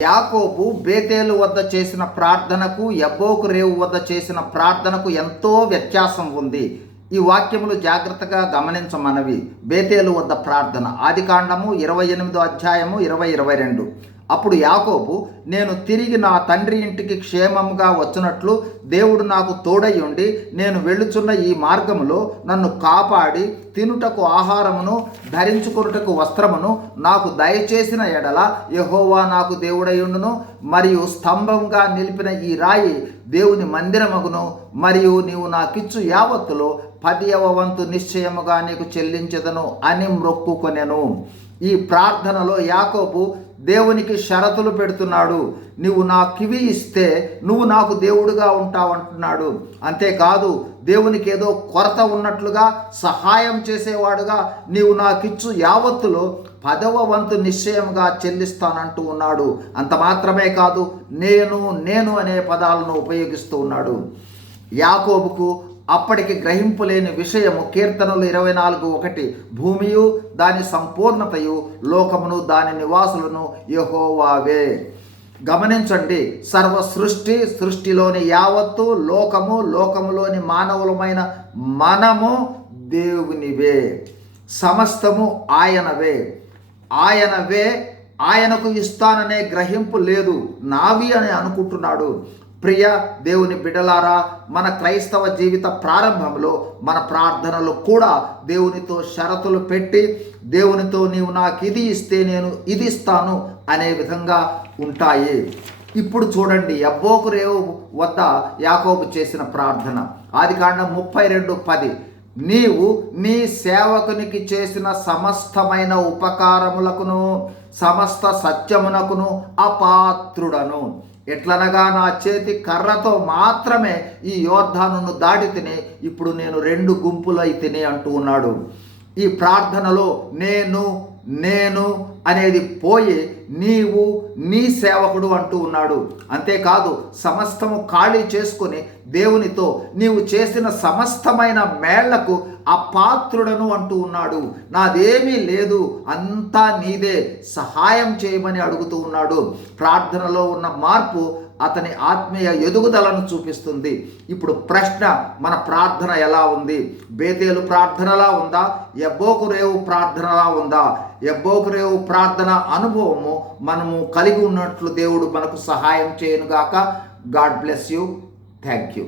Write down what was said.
యాకోబు బేతేలు వద్ద చేసిన ప్రార్థనకు యబ్బోకు రేవు వద్ద చేసిన ప్రార్థనకు ఎంతో వ్యత్యాసం ఉంది. ఈ వాక్యములు జాగ్రత్తగా గమనించమనవి. బేతేలు వద్ద ప్రార్థన, ఆదికాండము 28వ అధ్యాయము 20-22. అప్పుడు యాకోబు, నేను తిరిగి నా తండ్రి ఇంటికి క్షేమముగా వచ్చినట్లు దేవుడు నాకు తోడై ఉండి నేను వెళ్ళుచున్న ఈ మార్గములో నన్ను కాపాడి తినుటకు ఆహారమును ధరించుకొనుటకు వస్త్రమును నాకు దయచేసిన ఎడల యెహోవా నాకు దేవుడయుండును, మరియు స్తంభంగా నిలిపిన ఈ రాయి దేవుని మందిరమగును, మరియు నీవు నాకిచ్చు యావత్తులో 10వ వంతు నిశ్చయముగా నీకు చెల్లించెదను అని మ్రొక్కుకొనెను. ఈ ప్రార్థనలో యాకోబు దేవునికి షరతులు పెడుతున్నాడు. నువ్వు నా కివి ఇస్తే నువ్వు నాకు దేవుడుగా ఉంటావంటున్నాడు. అంతేకాదు, దేవునికి ఏదో కొరత ఉన్నట్లుగా సహాయం చేసేవాడుగా నీవు నాకిచ్చు యావత్తులో 10వ వంతు నిశ్చయంగా చెల్లిస్తానంటూ ఉన్నాడు. అంత మాత్రమే కాదు, నేను అనే పదాలను ఉపయోగిస్తూ ఉన్నాడు. యాకోబుకు అప్పటికి గ్రహింపు లేని విషయము కీర్తనలు 24:1, భూమియు దాని సంపూర్ణతయు లోకమును దాని నివాసులను యెహోవావే. గమనించండి, సర్వ సృష్టిలోని యావత్తు లోకము, లోకములోని మానవులమైన మనము దేవునివే. సమస్తము ఆయనవే. ఆయనకు ఇస్తాననే గ్రహింపు లేదు, నావి అని అనుకుంటున్నాడు. ప్రియ దేవుని బిడ్డలారా, మన క్రైస్తవ జీవిత ప్రారంభంలో మన ప్రార్థనలు కూడా దేవునితో షరతులు పెట్టి, దేవునితో నీవు నాకు ఇది ఇస్తే నేను ఇది ఇస్తాను అనే విధంగా ఉంటాయి. ఇప్పుడు చూడండి, యబ్బోకు రేవు వద్ద యాకోబు చేసిన ప్రార్థన, ఆదికాండం 32:10. నీవు నీ సేవకునికి చేసిన సమస్తమైన ఉపకారములకును సమస్త సత్యమునకును అపాత్రుడను. ఎట్లనగా నా చేతి కర్రతో మాత్రమే ఈ యోర్దానును దాటి తిని ఇప్పుడు నేను 2 గుంపులై తిని అంటూ ఉన్నాడు. ఈ ప్రార్థనలో నేను అనేది పోయి నీవు నీ సేవకుడు అంటూ ఉన్నాడు. అంతేకాదు, సమస్తము ఖాళీ చేసుకొని దేవునితో నీవు చేసిన సమస్తమైన మేళ్లకు అపాత్రుడను అంటూ ఉన్నాడు. నాదేమీ లేదు, అంతా నీదే, సహాయం చేయమని అడుగుతూ ఉన్నాడు. ప్రార్థనలో ఉన్న మార్పు అతని ఆత్మీయ ఎదుగుదలను చూపిస్తుంది. ఇప్పుడు ప్రశ్న, మన ప్రార్థన ఎలా ఉంది? బేతేలు ప్రార్థనలా ఉందా? యబ్బోకు రేవు ప్రార్థనలా ఉందా? యబ్బోకు రేవు ప్రార్థన అనుభవము మనము కలిగి ఉన్నట్లు దేవుడు మనకు సహాయం చేయనుగాక. God bless you. Thank you.